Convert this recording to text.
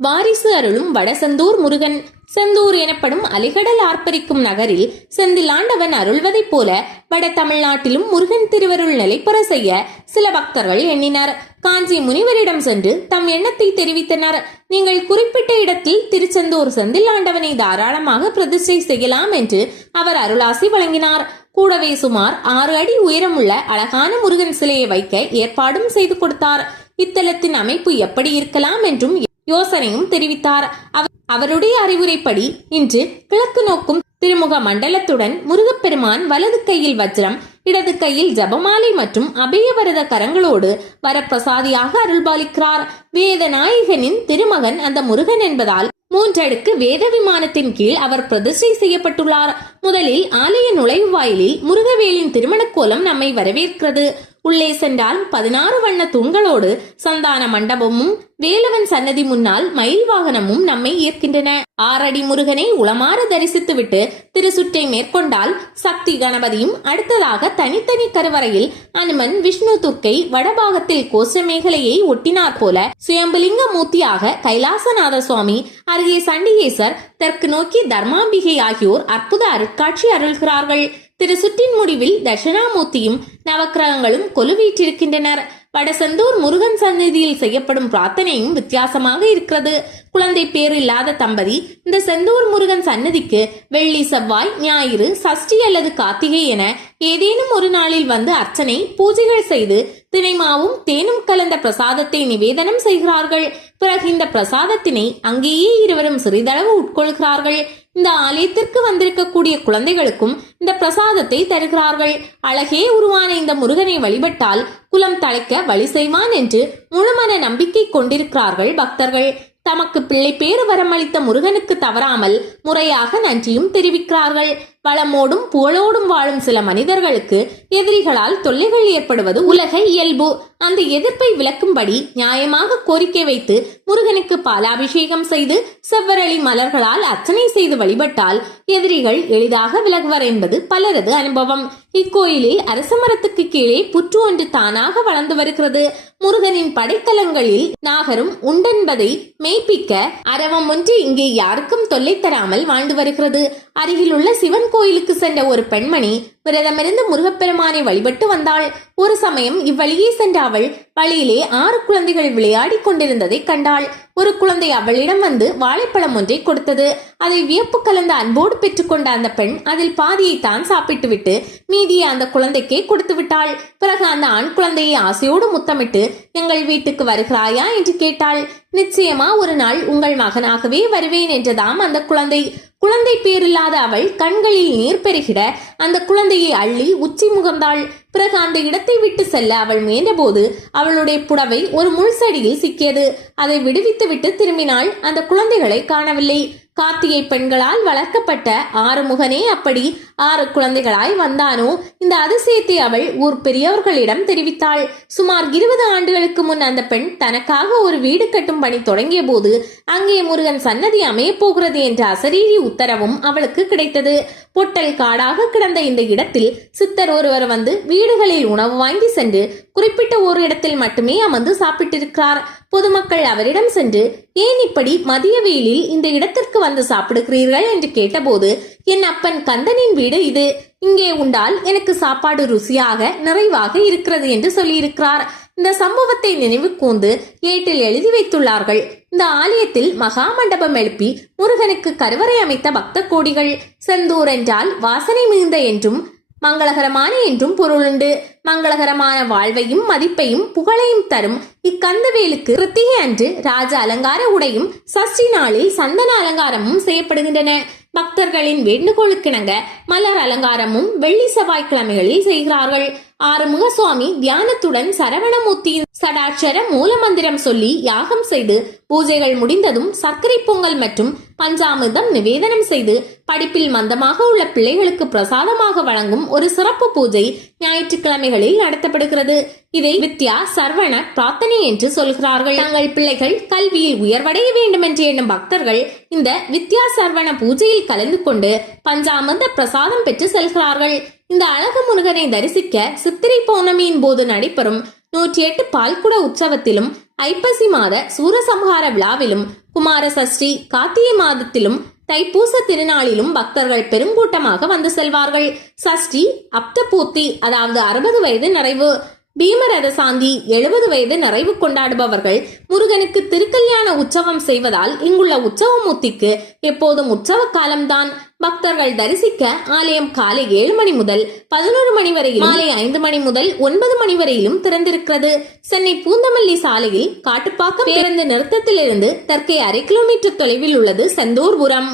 வாரிசு அருளும் வடசெந்தூர் முருகன். செந்தூர் எனப்படும் அலைகடல் ஆர்ப்பரிக்கும் நகரில் செந்தில் ஆண்டவன் அருள்வதைப் போல வட தமிழ்நாட்டிலும் முருகன் திருவருள் நிலைப்பெற செய்ய சில பக்தர்கள் எண்ணினர். காஞ்சி முனிவரிடம் சென்று தம் எண்ணத்தை தெரிவித்தனர். நீங்கள் குறிப்பிட்ட இடத்தில் திருச்செந்தூர் செந்தில் ஆண்டவனை தாராளமாக பிரதிஷ்டை செய்யலாம் என்று அவர் அருளாசி வழங்கினார். கூடவே சுமார் 6 அடி உயரமுள்ள அழகான முருகன் சிலையை வைக்க ஏற்பாடும் செய்து கொடுத்தார். இத்தலத்தின் அமைப்பு எப்படி இருக்கலாம் என்றும் யோசனையும் தெரிவித்தார். அவருடைய அறிவுரைப்படி இன்று கிழக்கு நோக்கும் திருமுக மண்டலத்துடன் முருகப்பெருமான் வலது கையில் வஜ்ரம், இடது கையில் ஜபமாலை மற்றும் அபயவரத கரங்களோடு வரப்பிரசாதியாக அருள்பாலிக்கிறார். வேதநாயகனின் திருமகன் அந்த முருகன் என்பதால் 3 அடுக்கு வேத விமானத்தின் கீழ் அவர் பிரதிஷ்டை செய்யப்பட்டுள்ளார். முதலில் ஆலய நுழைவு வாயிலில் முருகவேலின் திருமண கோலம் நம்மை வரவேற்கிறது. உள்ளே சென்றால் 16 வண்ண தூண்களோடு சந்தான மண்டபமும் வேலவன் சன்னதி முன்னால் மயில் வாகனமும் நம்மை ஈர்க்கின்றன. 6 அடி முருகனை உளமாற தரிசித்துவிட்டு திருசுற்றை மேற்கொண்டால் சக்தி கணபதியும், அடுத்ததாக தனித்தனி கருவறையில் அனுமன், விஷ்ணு, துர்க்கை, வடபாகத்தில் கோஷமேகலையை ஒட்டினார் போல சுயம்புலிங்க மூர்த்தியாக கைலாசநாத சுவாமி, அருகே சண்டிகேசர், தெற்கு நோக்கி தர்மாம்பிகை ஆகியோர் அற்புத அருட்காட்சி அருள்கிறார்கள். திருசுற்றின் முடிவில் தட்சிணாமூர்த்தியும் நவக்கிரகங்களும் கொலுவீற்றிருக்கின்றனர். வடசெந்தூர் முருகன் சந்நிதியில் செய்யப்படும் பிரார்த்தனையும் வித்தியாசமாக இருக்கிறது. குழந்தை பேர் இல்லாத தம்பதி இந்த செந்தூர் முருகன் சன்னதிக்கு வெள்ளி, செவ்வாய், ஞாயிறு, சஷ்டி அல்லது கார்த்திகை என ஏதேனும் ஒரு நாளில் வந்து அர்ச்சனை, பூஜைகள் செய்து தினைமாவும் தேனும் கலந்த பிரசாதத்தை நிவேதனம் செய்கிறார்கள். பிறகு இந்த பிரசாதத்தினை அங்கேயே இருவரும் சிறிதளவு உட்கொள்கிறார்கள். இந்த ஆலயத்திற்கு வந்திருக்கக்கூடிய குழந்தைகளுக்கும் இந்த பிரசாதத்தை தருகிறார்கள். அழகே உருவான இந்த முருகனை வழிபட்டால் குலம் தழைக்க வழி செய்வான் என்று முழுமன நம்பிக்கை கொண்டிருக்கிறார்கள் பக்தர்கள். தமக்கு பிள்ளை பேறு வரமளித்த முருகனுக்கு தவறாமல் முறையாக நன்றியும் தெரிவிக்கிறார்கள். வளமோடும் புகழோடும் வாழும் சில மனிதர்களுக்கு எதிரிகளால் தொல்லைகள் ஏற்படுவது உலக இயல்பு. அந்த எதிர்ப்பை விளக்கும்படி நியாயமாக கோரிக்கை வைத்து முருகனுக்கு பாலாபிஷேகம் செய்து செவ்வரளி மலர்களால் அர்ச்சனை செய்து வழிபட்டால் எதிரிகள் எளிதாக விலகுவர் என்பது பலரது அனுபவம். இக்கோயிலில் அரச மரத்துக்கு கீழே புற்று ஒன்று தானாக வளர்ந்து வருகிறது. முருகனின் படைத்தலங்களில் நாகரும் உண்டென்பதை மெய்ப்பிக்க அரவம் ஒன்று இங்கே யாருக்கும் தொல்லை தராமல் வாழ்ந்து வருகிறது. அருகிலுள்ள சிவன் கோயிலுக்கு சென்ற ஒரு பெண்மணி விரதமிருந்து முருகப்பெருமானை வழிபட்டு வந்தாள். ஒரு சமயம் இவ்வழியே சென்ற அவள் வழியிலே 6 குழந்தைகள் விளையாடி கொண்டிருந்ததை கண்டாள். ஒரு குழந்தை அவளிடம் வந்து வாழைப்பழம் ஒன்றை கொடுத்தது. அதை வியப்பு கலந்த அன்போடு பெற்றுக்கொண்ட அந்த பெண் அதில் பாதியை தான் சாப்பிட்டு விட்டு மீதியை அந்த குழந்தைக்கே கொடுத்து விட்டாள். பிறகு அந்த ஆண் குழந்தையை ஆசையோடு முத்தமிட்டு எங்கள் வீட்டுக்கு வருகிறாயா என்று கேட்டாள். நிச்சயமா ஒரு நாள் உங்கள் மகனாகவே வருவேன் என்றதாம் அந்த குழந்தை. குழந்தை பேரில்லாத அவள் கண்களில் நீர் பெருகிட அந்த குழந்தையை அள்ளி உச்சி முகர்ந்தாள். பிறகு அந்த இடத்தை விட்டு செல்ல அவள் முயன்றபோது அவளுடைய புடவை ஒரு முள் செடியில் சிக்கியது. அதை விடுவித்து விட்டு திரும்பினாள். அந்த குழந்தைகளை காணவில்லை. கார்த்திகை பெண்களால் வளர்க்கப்பட்ட 6 முகனே அப்படி 6 குழந்தைகளாய் வந்தானோ? இந்த அதிசயத்தை அவள் ஊர் பெரியவர்களிடம் தெரிவித்தாள். சுமார் 20 ஆண்டுகளுக்கு முன் அந்த பெண் தனக்காக ஒரு வீடு கட்டும் பணி தொடங்கிய போது அங்கே முருகன் சன்னதி அமைய போகிறது என்ற அசரீரி உத்தரவும் அவளுக்கு கிடைத்தது. பொட்டல் காடாக கிடந்த இந்த இடத்தில் சித்தர் ஒருவர் வந்து வீடுகளில் உணவு வாங்கி சென்று குறிப்பிட்ட ஒரு இடத்தில் மட்டுமே அமர்ந்து சாப்பிட்டிருக்கிறார். பொதுமக்கள் அவரிடம் சென்று ஏன் இப்படி மதிய வெயிலில் இந்த இடத்திற்கு வந்து சாப்பிடுகிறீர்கள் என்று கேட்டபோது, என் அப்பன் கந்தனின் வீடு இது, இங்கே உண்டால் எனக்கு சாப்பாடு ருசியாக நிறைவாக இருக்கிறது என்று சொல்லியிருக்கிறார். இந்த சம்பவத்தை நினைவு கூர்ந்து ஏட்டில் எழுதி வைத்துள்ளார்கள். இந்த ஆலயத்தில் மகா மண்டபம் எழுப்பி முருகனுக்கு கருவறை அமைத்த பக்த கோடிகள். செந்தூர் என்றால் வாசனை மிகுந்த என்றும் மங்களகரமான என்றும் பொருளுண்டு. மங்களகரமான வாழ்வையும் மதிப்பையும் புகழையும் தரும் இக்கந்தவேலுக்கு கிருத்திகை அன்று ராஜ அலங்கார உடையும் சஷ்டி நாளில் சந்தன அலங்காரமும் செய்யப்படுகின்றன. பக்தர்களின் வேண்டுகோளுக்கிணங்க மலர் அலங்காரமும் வெள்ளி செவ்வாய்க்கிழமைகளில் செய்கிறார்கள். ஆறுமுக சுவாமி தியானத்துடன் சரவணமூர்த்தியின் சடாட்சர மூல மந்திரம் சொல்லி யாகம் செய்து பூஜைகள் முடிந்ததும் சர்க்கரை பொங்கல் மற்றும் பஞ்சாமிர்தம் நிவேதனம் செய்து படிப்பில் மந்தமாக உள்ள பிள்ளைகளுக்கு பிரசாதமாக வழங்கும் ஒரு சிறப்பு பூஜை ஞாயிற்றுக்கிழமைகளில் நடத்தப்படுகிறது. இதை வித்யா சர்வண பிரார்த்தனை என்று சொல்கிறார்கள். தங்கள் பிள்ளைகள் கல்வியில் உயர்வடைய வேண்டும் என்று எண்ணும் பக்தர்கள் இந்த வித்யா சர்வண பூஜையில் கலந்து கொண்டு பஞ்சாமிர்த பிரசாதம் பெற்று செல்கிறார்கள். இந்த அழகு முருகனை தரிசிக்க சித்திரை பௌர்ணமியின் போது நடைபெறும் 108 பால்குட உற்சவத்திலும் ஐப்பசி மாத சூரசம்ஹார விழாவிலும் குமார சஷ்டி, கார்த்திகை மாதத்திலும் தைப்பூச திருநாளிலும் பக்தர்கள் பெருங்கூட்டமாக வந்து செல்வார்கள். சஷ்டி, அப்தபூர்த்தி அதாவது 60 வயது நிறைவு, பீமரத சாந்தி 70 வயது நிறைவு கொண்டாடுபவர்கள் முருகனுக்கு திருக்கல்யாண உற்சவம் செய்வதால் இங்குள்ள உற்சவமூர்த்திக்கு எப்போதும் உற்சவ காலம்தான். பக்தர்கள் தரிசிக்க ஆலயம் காலை 7 மணி முதல் 11 மணி வரையிலும், மாலை 5 மணி முதல் 9 மணி வரையிலும் திறந்திருக்கிறது. சென்னை பூந்தமல்லி சாலையில் காட்டுப்பாக்கம் பேருந்து நிறுத்தத்திலிருந்து தெற்கே 1/2 கிலோமீட்டர் தொலைவில் உள்ளது செந்தூர்புரம்.